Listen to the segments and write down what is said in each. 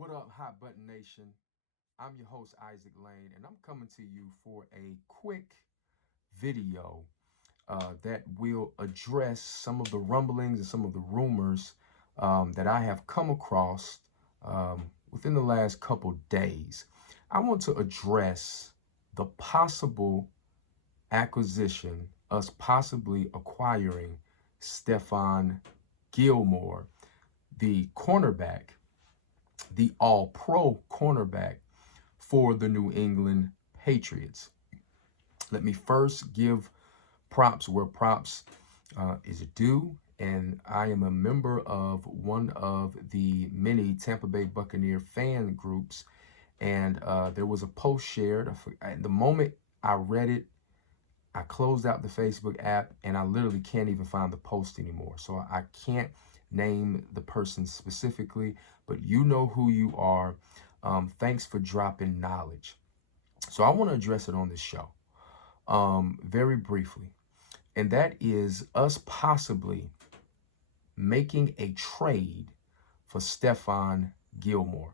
What up, Hot Button Nation? I'm your host, Isaac Lane, and I'm coming to you for a quick video that will address some of the rumblings and some of the rumors that I have come across within the last couple days. I want to address the possible acquisition, us possibly acquiring Stephon Gilmore, the cornerback, the All Pro cornerback for the New England Patriots. Let me first give props where props is due. And I am a member of one of the many Tampa Bay Buccaneer fan groups. And there was a post shared. At the moment I read it, I closed out the Facebook app and I literally can't even find the post anymore. So I can't name the person specifically, but you know who you are. Thanks for dropping knowledge. So I want to address it on this show very briefly. And that is us possibly making a trade for Stephon Gilmore.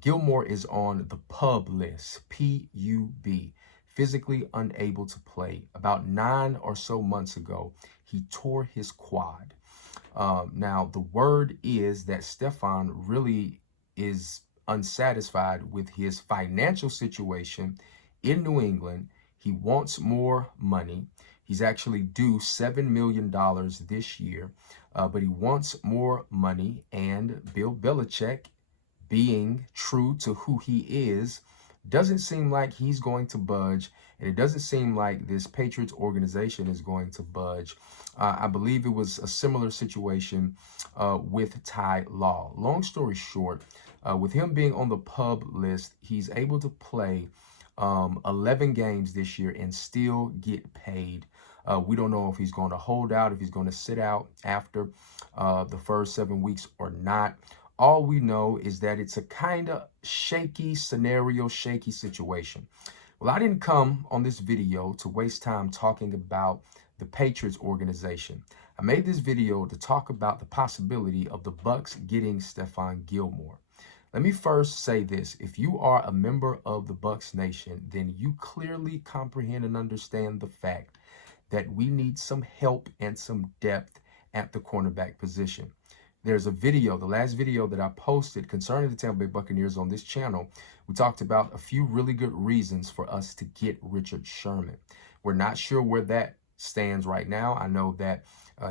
Gilmore is on the PUB list, P-U-B, physically unable to play. About 9 or so months ago, he tore his quad. Now, the word is that Stephon really is unsatisfied with his financial situation in New England. He wants more money. He's actually due $7 million this year, but he wants more money. And Bill Belichick, being true to who he is, doesn't seem like he's going to budge, and it doesn't seem like this Patriots organization is going to budge. I believe it was a similar situation with Ty Law. Long story short, with him being on the PUB list, he's able to play 11 games this year and still get paid. We don't know if he's going to hold out, if he's going to sit out after the first 7 weeks or not. All we know is that it's a kind of shaky scenario, shaky situation. Well, I didn't come on this video to waste time talking about the Patriots organization. I made this video to talk about the possibility of the Bucs getting Stephon Gilmore. Let me first say this. If you are a member of the Bucs Nation, then you clearly comprehend and understand the fact that we need some help and some depth at the cornerback position. There's a video, the last video that I posted concerning the Tampa Bay Buccaneers on this channel. We talked about a few really good reasons for us to get Richard Sherman. We're not sure where that stands right now. I know that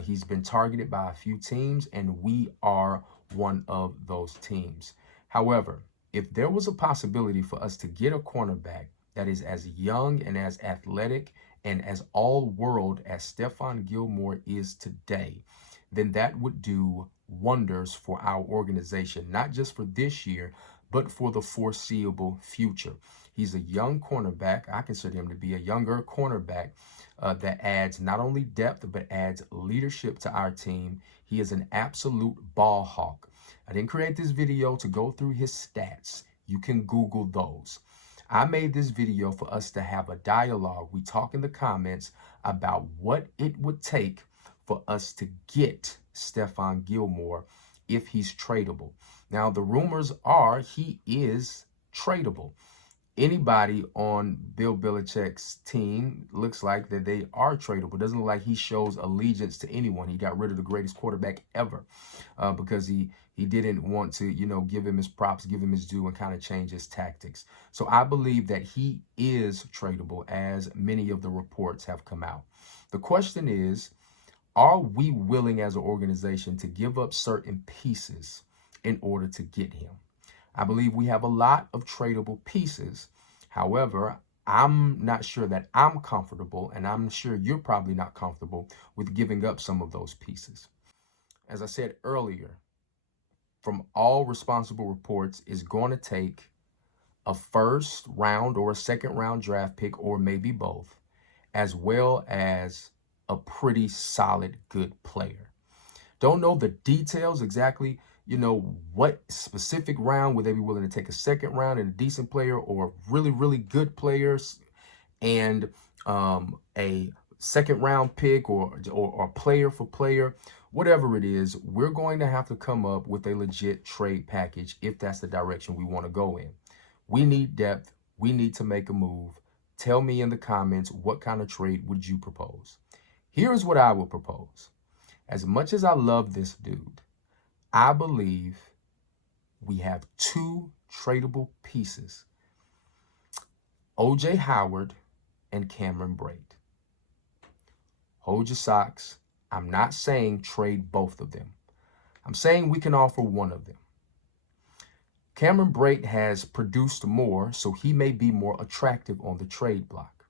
he's been targeted by a few teams, and we are one of those teams. However, if there was a possibility for us to get a cornerback that is as young and as athletic and as all-world as Stephon Gilmore is today, then that would do wonders for our organization, not just for this year, but for the foreseeable future. He's a young cornerback. I consider him to be a younger cornerback that adds not only depth, but adds leadership to our team. He is an absolute ball hawk. I didn't create this video to go through his stats. You can Google those. I made this video for us to have a dialogue. We talk in the comments about what it would take for us to get Stephon Gilmore if he's tradable. Now, the rumors are he is tradable. Anybody on Bill Belichick's team looks like that they are tradable. Doesn't look like he shows allegiance to anyone. He got rid of the greatest quarterback ever because he didn't want to, give him his props, give him his due, and kind of change his tactics. So I believe that he is tradable, as many of the reports have come out. The question is, are we willing as an organization to give up certain pieces in order to get him? I believe we have a lot of tradable pieces. However, I'm not sure that I'm comfortable, and I'm sure you're probably not comfortable with giving up some of those pieces. As I said earlier, from all responsible reports, is going to take a first round or a second round draft pick, or maybe both, as well as a pretty solid, good player. Don't know the details exactly, what specific round would they be willing to take, a second round and a decent player, or really, really good players and a second round pick, or player for player. whatever it is, we're going to have to come up with a legit trade package if that's the direction we want to go in. We need depth. We need to make a move. Tell me in the comments, what kind of trade would you propose? Here's what I would propose. As much as I love this dude, I believe we have two tradable pieces: O.J. Howard and Cameron Brate. Hold your socks. I'm not saying trade both of them. I'm saying we can offer one of them. Cameron Brate has produced more, so he may be more attractive on the trade block.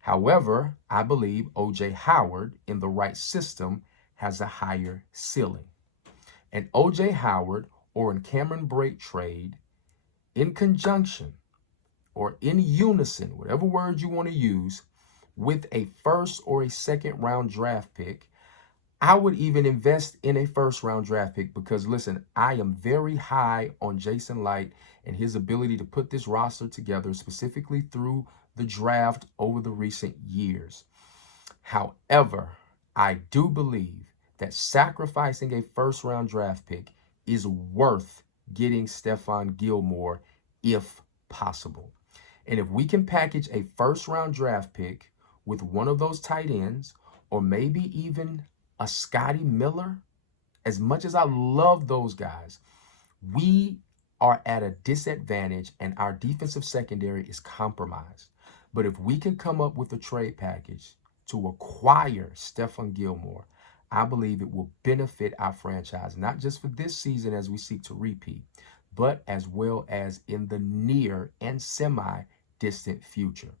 However, I believe O.J. Howard, in the right system, has a higher ceiling. An O.J. Howard or in Cameron Brate trade, in conjunction or in unison, whatever word you want to use, with a first or a second round draft pick. I would even invest in a first round draft pick because, listen, I am very high on Jason Light and his ability to put this roster together, specifically through the draft over the recent years. However, I do believe that sacrificing a first round draft pick is worth getting Stephon Gilmore if possible. And if we can package a first round draft pick with one of those tight ends, or maybe even a Scotty Miller, as much as I love those guys, we are at a disadvantage and our defensive secondary is compromised. But if we can come up with a trade package to acquire Stephon Gilmore, I believe it will benefit our franchise, not just for this season as we seek to repeat, but as well as in the near and semi-distant future.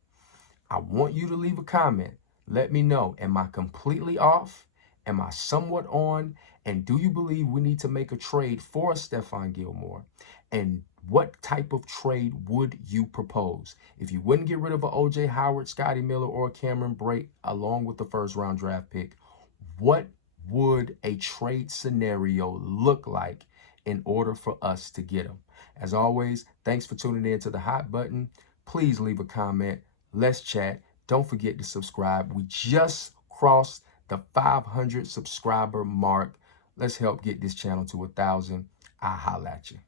I want you to leave a comment. Let me know, am I completely off? Am I somewhat on? And do you believe we need to make a trade for Stephon Gilmore? And what type of trade would you propose? If you wouldn't get rid of an O.J. Howard, Scotty Miller, or Cameron Brate along with the first round draft pick, what would a trade scenario look like in order for us to get them? As always, thanks for tuning in to The Hot Button. Please leave a comment. Let's chat. Don't forget to subscribe. We just crossed the 500 subscriber mark. Let's help get this channel to 1,000. I'll holla at you.